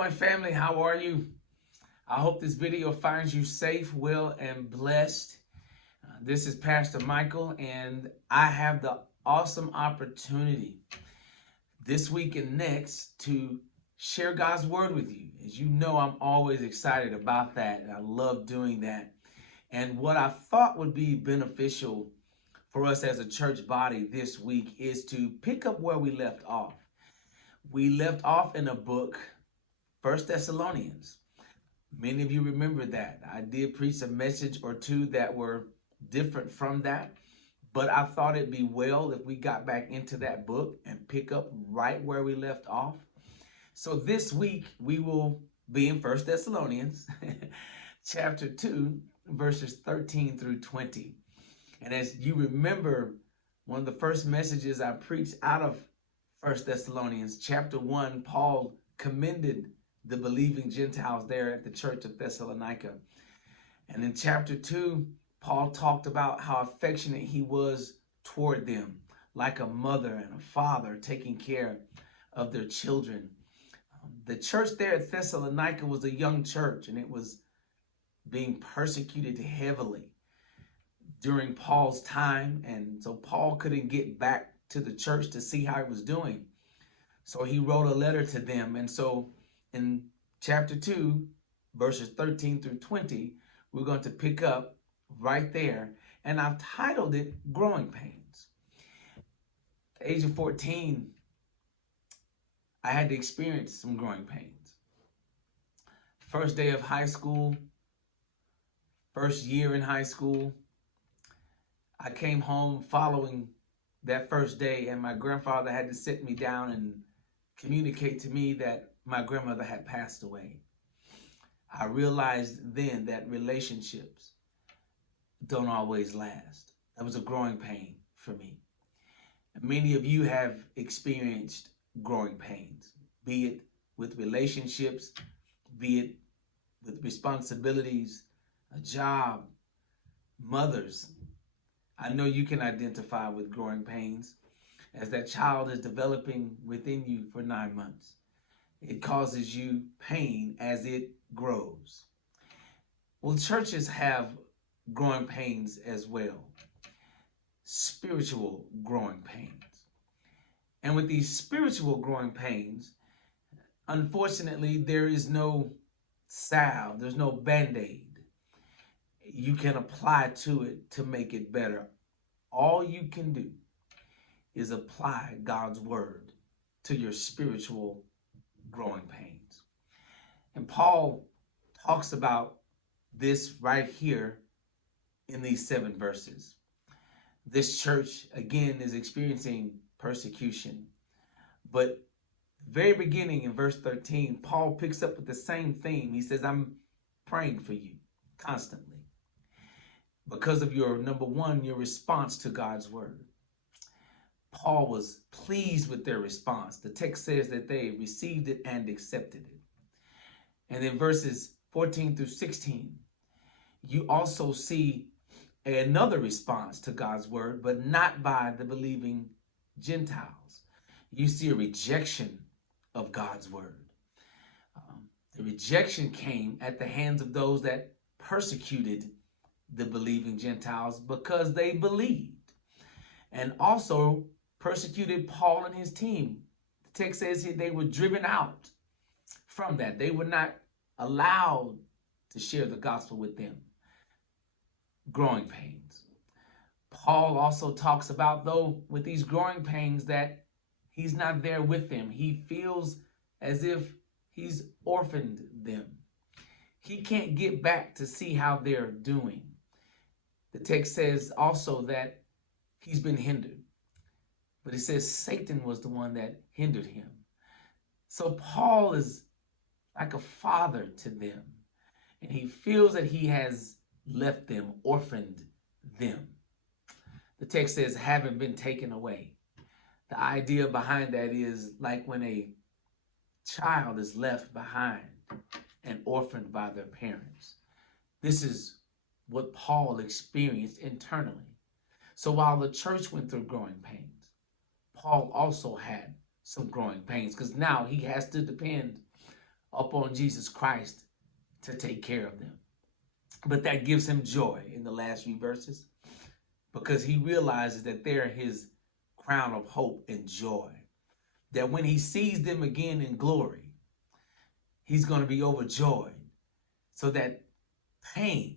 Point family, how are you? I hope this video finds you safe, well, and blessed. This is Pastor Michael, and I have the awesome opportunity this week and next to share God's Word with you. As you know, I'm always excited about that, and I love doing that. And what I thought would be beneficial for us as a church body this week is to pick up where we left off. We left off in a book, 1 Thessalonians. Many of you remember that. I did preach a message or two that were different from that, but I thought it'd be well if we got back into that book and pick up right where we left off. So this week we will be in 1 Thessalonians chapter 2, verses 13 through 20. And as you remember, one of the first messages I preached out of 1 Thessalonians chapter 1, Paul commended the believing Gentiles there at the church of Thessalonica. And in chapter 2, Paul talked about how affectionate he was toward them, like a mother and a father taking care of their children. The church there at Thessalonica was a young church, and it was being persecuted heavily during Paul's time. And so Paul couldn't get back to the church to see how it was doing. So he wrote a letter to them. And so in chapter 2, verses 13 through 20, we're going to pick up right there. And I've titled it Growing Pains. At the age of 14, I had to experience some growing pains. First day of high school, first year in high school, I came home following that first day, and my grandfather had to sit me down and communicate to me that my grandmother had passed away. I realized then that relationships don't always last. That was a growing pain for me. Many of you have experienced growing pains, be it with relationships, be it with responsibilities, a job, mothers. I know you can identify with growing pains as that child is developing within you for 9 months. It causes you pain as it grows. Well, churches have growing pains as well, spiritual growing pains. And with these spiritual growing pains, unfortunately, there is no salve, there's no Band-Aid you can apply to it to make it better. All you can do is apply God's word to your spiritual growing pains. And Paul talks about this right here in these 7 verses. This church, again, is experiencing persecution. But very beginning in verse 13, Paul picks up with the same theme. He says, I'm praying for you constantly because of your, number one, your response to God's word. Paul was pleased with their response. The text says that they received it and accepted it. And then verses 14 through 16, you also see another response to God's word, but not by the believing Gentiles. You see a rejection of God's word. The rejection came at the hands of those that persecuted the believing Gentiles because they believed, and also persecuted Paul and his team. The text says they were driven out from that. They were not allowed to share the gospel with them. Growing pains. Paul also talks about, though, with these growing pains, that he's not there with them. He feels as if he's orphaned them. He can't get back to see how they're doing. The text says also that he's been hindered. But it says Satan was the one that hindered him. So Paul is like a father to them. And he feels that he has left them, orphaned them. The text says, haven't been taken away. The idea behind that is like when a child is left behind and orphaned by their parents. This is what Paul experienced internally. So while the church went through growing pains, Paul also had some growing pains because now he has to depend upon Jesus Christ to take care of them. But that gives him joy in the last few verses because he realizes that they're his crown of hope and joy. That when he sees them again in glory, he's going to be overjoyed so that pain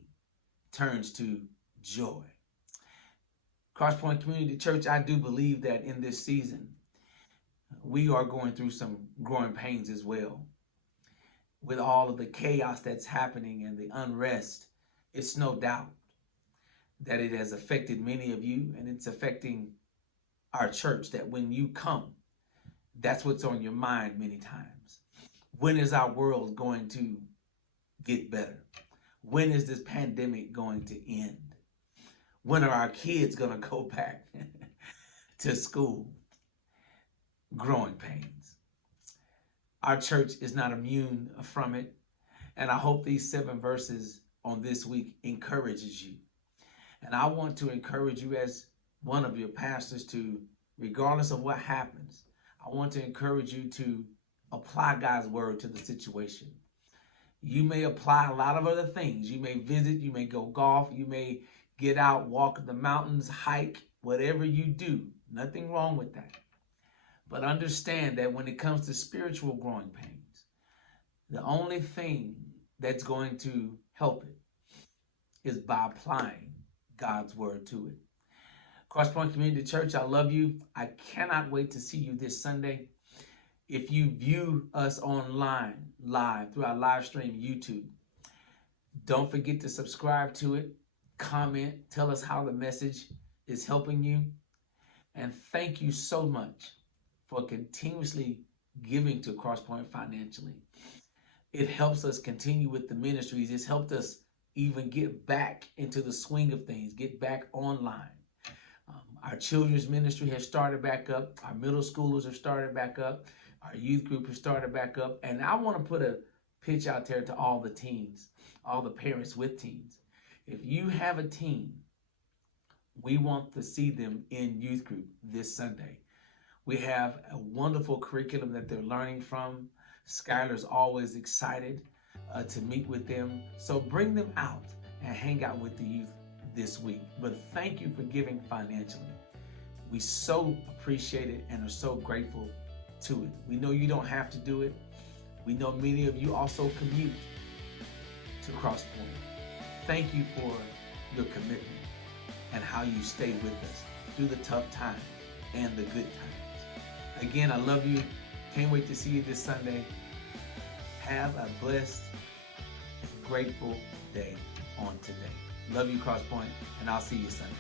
turns to joy. Crosspoint Community Church, I do believe that in this season, we are going through some growing pains as well. With all of the chaos that's happening and the unrest, it's no doubt that it has affected many of you, and it's affecting our church, that when you come, that's what's on your mind many times. When is our world going to get better? When is this pandemic going to end? When are our kids going to go back to school? Growing pains. Our church is not immune from it, and I hope these 7 verses on this week encourages you. And I want to encourage you as one of your pastors to, regardless of what happens, I want to encourage you to apply God's word to the situation. You may apply a lot of other things. You may visit, you may go golf, you may get out, walk in the mountains, hike, whatever you do. Nothing wrong with that. But understand that when it comes to spiritual growing pains, the only thing that's going to help it is by applying God's word to it. Crosspoint Community Church, I love you. I cannot wait to see you this Sunday. If you view us online, live, through our live stream, YouTube, don't forget to subscribe to it, comment, tell us how the message is helping you. And thank you so much for continuously giving to Crosspoint financially. It helps us continue with the ministries. It's helped us even get back into the swing of things, get back online. Our children's ministry has started back up. Our middle schoolers have started back up. Our youth group has started back up. And I want to put a pitch out there to all the teens, all the parents with teens. If you have a teen, we want to see them in youth group this Sunday. We have a wonderful curriculum that they're learning from. Skylar's always excited to meet with them. So bring them out and hang out with the youth this week. But thank you for giving financially. We so appreciate it and are so grateful to it. We know you don't have to do it. We know many of you also commute to Crosspoint. Thank you for your commitment and how you stay with us through the tough times and the good times. Again, I love you. Can't wait to see you this Sunday. Have a blessed and grateful day on today. Love you, Crosspoint, and I'll see you Sunday.